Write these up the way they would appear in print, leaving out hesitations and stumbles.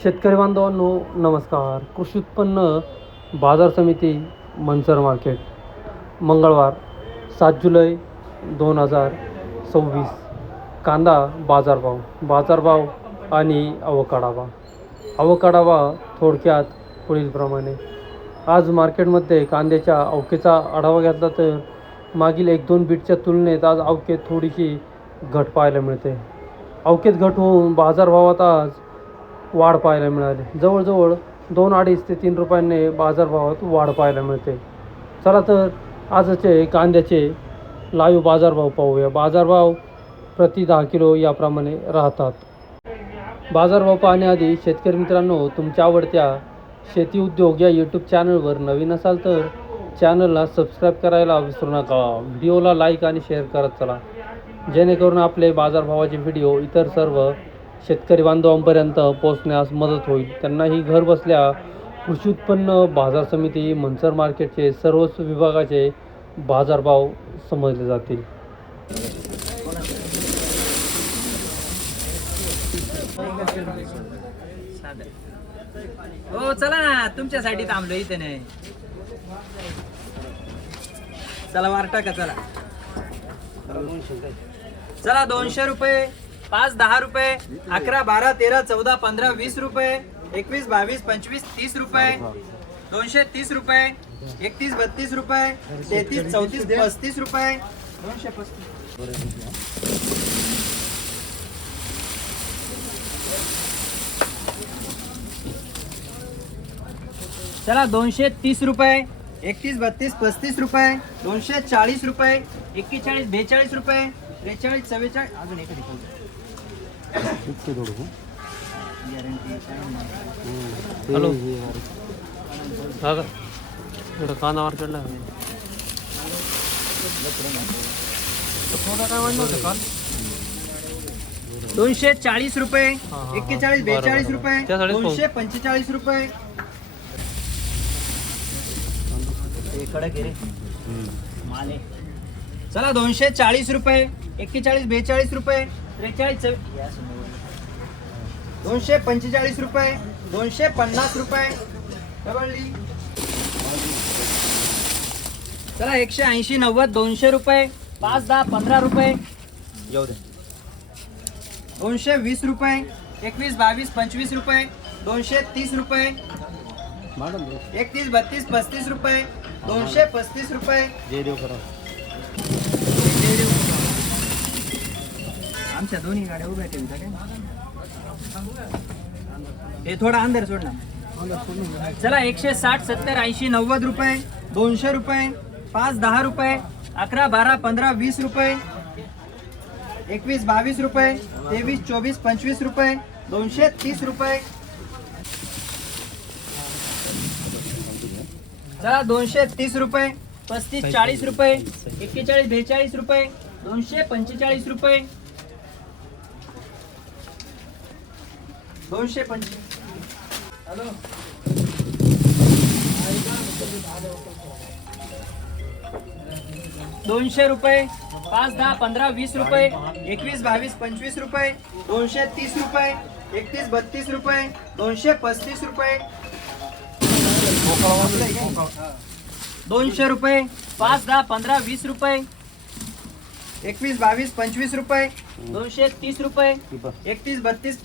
शेतकरी बांधवांनो नमस्कार. कृषी उत्पन्न बाजार समिती मंचर मार्केट मंगळवार 7 जुलै 2026. कांदा बाजारभाव आणि अवकाढा थोडक्यात पुढीलप्रमाणे. आज मार्केटमध्ये कांद्याच्या अवकेचा आढावा घेतला तर मागील 1-2 बीटच्या तुलनेत आज अवकेत थोडीशी घट पाहायला मिळते. अवकेत घट होऊन बाजारभावात आज वाढ पाहायला मिळाली. जवळजवळ 2-2.5 ते 3 रुपयांनी बाजारभावात वाढ पाहायला मिळते. चला तर आजचे कांद्याचे लाईव्ह बाजारभाव पाहूया. बाजारभाव प्रति 10 किलो याप्रमाणे राहतात. बाजारभाव पाहण्याआधी शेतकरी मित्रांनो, तुमच्या आवडत्या शेती उद्योग या यूट्यूब चॅनलवर नवीन असाल तर चॅनलला सबस्क्राईब करायला विसरू नका. व्हिडिओला लाईक आणि शेअर करत चला, जेणेकरून आपले बाजारभावाचे व्हिडिओ इतर सर्व शेतकरी बांधवांपर्यंत पोहोचण्यास मदत होईल. त्यांनाही घर बसल्या कृषी उत्पन्न बाजार समिती मंचर मार्केटचे सर्वच विभागाचे बाजारभाव समजले जातील. हो चला ना, तुमच्यासाठी थांबलो इथे नाही. चला वार टाका. चला 200 रुपये, 5-10 रुपये, 11, 12, 13, 14, 15, 20 रुपये, 21, 22, 25, 30 रुपये, 230 रुपये, 31, 32 रुपये, 33, 34, 35 रुपये, 235. चला 230 रुपये, 31, 32, 35 रुपये, 240 रुपये, 41, 42 रुपये, 43, 44, अजून एक हॅलो दादा, इकडं कांदा मार्केटला काय वाढलं होतं काल? 240 रुपये, 41, 42 रुपये, 245 रुपये. चला 240 रुपये, 41, 42 रुपये, 43, 245 रुपये, 250 रुपये. चला 180, 90, 200 रुपये, 5, 10, 15 रुपये, 220 रुपये, 21, 22, 25 रुपये, 230 रुपये, 31, 32, 35 रुपये, 235 रुपये. आमच्या दोन्ही गाड्या उभ्या ठेवता काय? हे थोडा अंदर सोड ना. चला 160, 70, 80, 90 रुपये, 200 रुपये, 5, 10 रुपये, 11, 12, 15, 20 रुपये, 21, 22 रुपये, 23, 24, 25 रुपये, 230 रुपये. चला 230 रुपये, 35, 40 रुपये, 41, 42 रुपये, 245 रुपये, 250. हॅलो 200 रुपये, 5, 10, 15, 20 रुपये, 21, 22, 25 रुपये, 230 रुपये, 31, 32 रुपये, 235 रुपये, 200 रुपये, 5, 10, 15, 20 रुपये, 21, 22, 25 रुपये, 230 रुपये, 31, 32,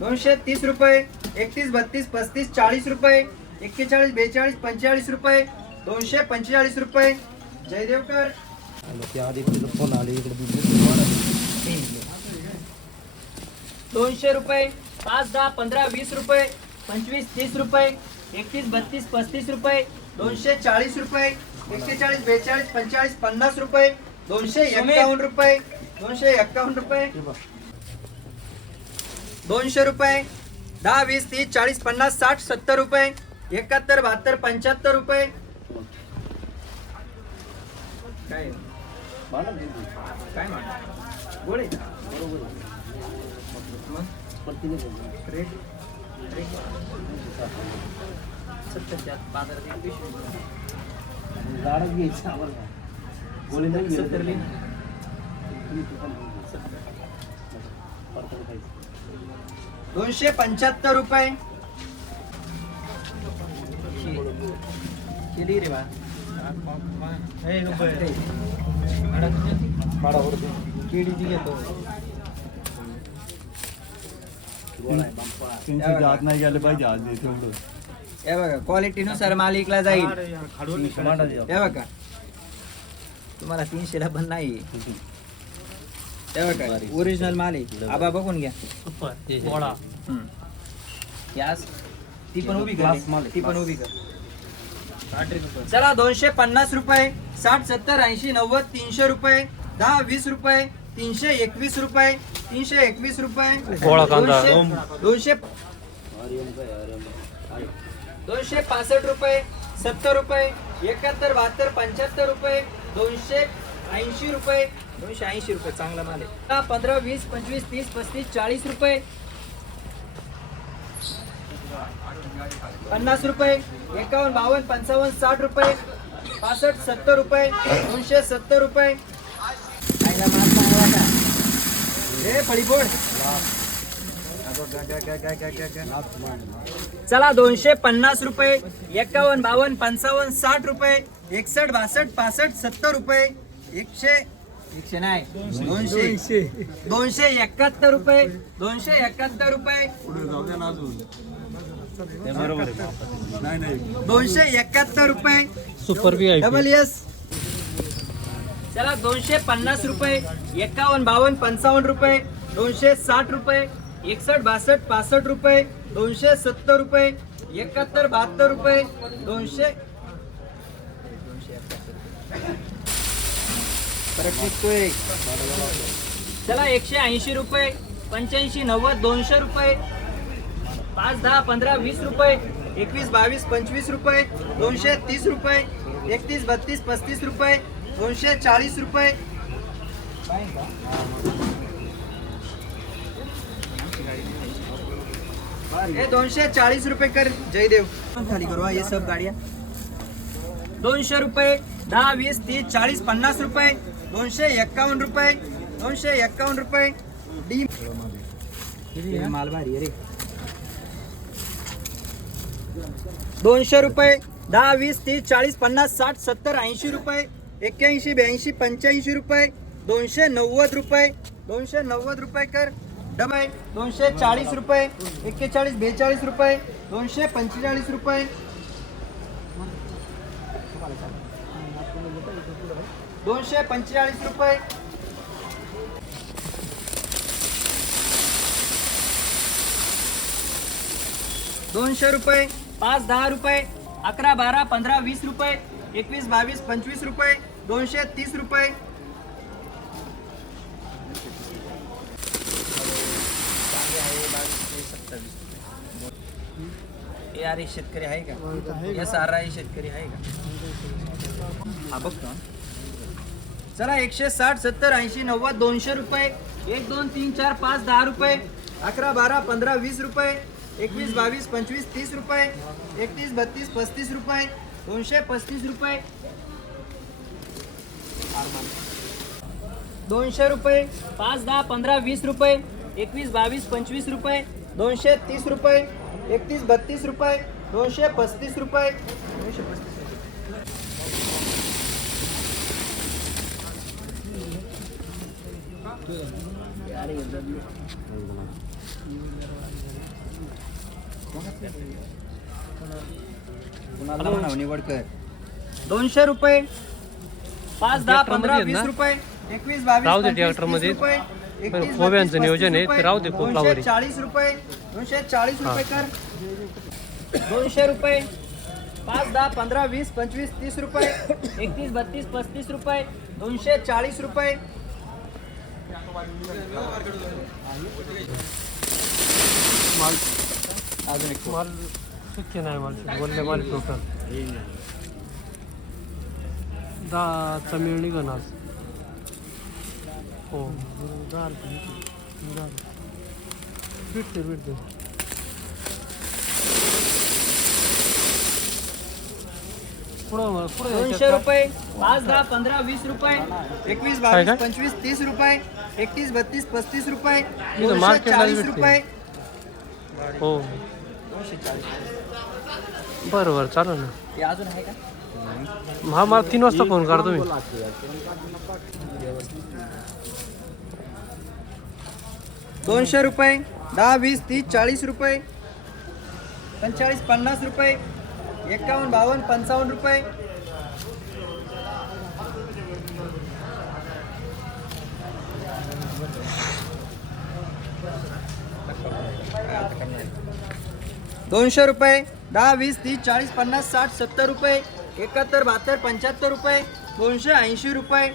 230 रुपये, 31, 32, 35, 40 रुपये, 41, 42, 45 रुपये, 245 रुपये. जयदेवकर 200 रुपये, 5, 10, 15, 20 रुपये, 25, 30 रुपये, 31, 32, 35 रुपये, 240 रुपये, 41, 42, 45, 50 रुपये, 251 रुपये, 251 रुपये. 200 रुपये, 10, 20, 30, 40, 50, 60, 70 रुपये, 71, 72, 75 रुपये. काय गोळे रेट 70 बाजारात 70 275 रुपये. केली रे बा. केळीची घेतो. नाही गेले पाहिजे आज तेवढं. हे बघा क्वालिटीनुसार माल विकला जाईल. हे बघा तुम्हाला 300 ला पण नाही. हे बघा ओरिजिनल माल आहे. आबा बघून घ्या. गोळा यास ती पण उभी कर. ती पण उभी कर. चला 250 रुपये. 60 70 80 90 300 रुपये. 10 20 रुपये. 321 रुपये. 321 रुपये. गोळा कांदा. 265 रुपये. 70 रुपये. 71 72 75 रुपये. 280 रुपये. 280 रुपये चांगला माल आहे. 15 20 25 30 35 40 रुपये. 50 रुपये. 51 52 55 60 रुपये. 65 70 रुपये. 270 रुपये. आईला माल चांगला का? हे फळीफोड. चला 250 रुपये. 51 52 55 60 रुपये. 61 62 65 70 रुपये. 100 नाही 271 रुपये. 271 रुपये. 271 रुपये. Super VIP. Double S. चला 250 रुपये. 51 52 55 रुपये. 260 रुपये. 61 62 65 रुपये. 270 रुपये. 71 72 रुपये. 200 परत निघतोय. चला 180 रुपये. 85 90 200 रुपये. 5 10 15 20 रुपये. 21 22 25 रुपये. 230 रुपये. 31 32 35 रुपये. 240 रुपये. हे 240 रुपये कर जयदेव. खाली करू हा, ये सब गाड्या. 200 रुपये. 10 20 30 40 50 रुपये. 251 रुपये. 251 रुपये. डी माल भारी आहे रे. 200 रुपये. 10 20 30 40 50 60 70 80 रुपये. 81 82 85 रुपये. 290 रुपये. 290 रुपये कर. डबल 240 रुपये. 41 42 रुपये. 245 रुपये. 245 रुपये. 200 रुपये. 5 10 रुपये. 11 12 15 20 रुपये. 21 22 25 रुपये. 230 रुपये. यार शेतकरी आहे का? या सारा शेतकरी आहे का? हा बघतो. चला 160 70 80 90 200 रुपये. 1 2 3 4 5 10 रुपये. 11 12 15 20 रुपये. 21 22 25 30 रुपये. 31 32 35 रुपये. 235 रुपये. 200 रुपये. 5 10 15 20 रुपये. 21 22 25 रुपये. 230 रुपये. 31 32 रुपये. 235 रुपये. 235 निवड कर. 200 रुपये. 5 10 15 20 रुपये. 21 राहू दे 22 ट्रॅक्टर 25 मध्ये. रुपये. पण खोब्यांचं नियोजन आहे ते राहू दे खोपलावरी. 240 रुपये. 240 रुपये कर. 200 रुपये. 5 10 15 20 25 30 रुपये. 31 32 35 रुपये. 240 रुपये. अजून एक माल शक्य नाही. माल बोलले माल टोटल 10 मिळ निघन आज. हो भेटते भेटते. पुढं 200 रुपये. 5 10 15 20 रुपये. 21 काय 22 काय? 25 30 रुपये. 31 32 35 रुपये. मार्केटला 240 भेटते. रुपये. हो 240. बरं बरं चालेल ना. हे अजून आहे का? हा मला 3 वाजता फोन करा तुम्ही. 200 रुपये, 10, 20, 30, 40 रुपये, 45, 50 रुपये, 51, 52, 55 रुपये, 200 रुपये, 10, 20, 30, 40, 50, 60, 70 रुपये, 71, 72, 75 रुपये, 280 रुपये.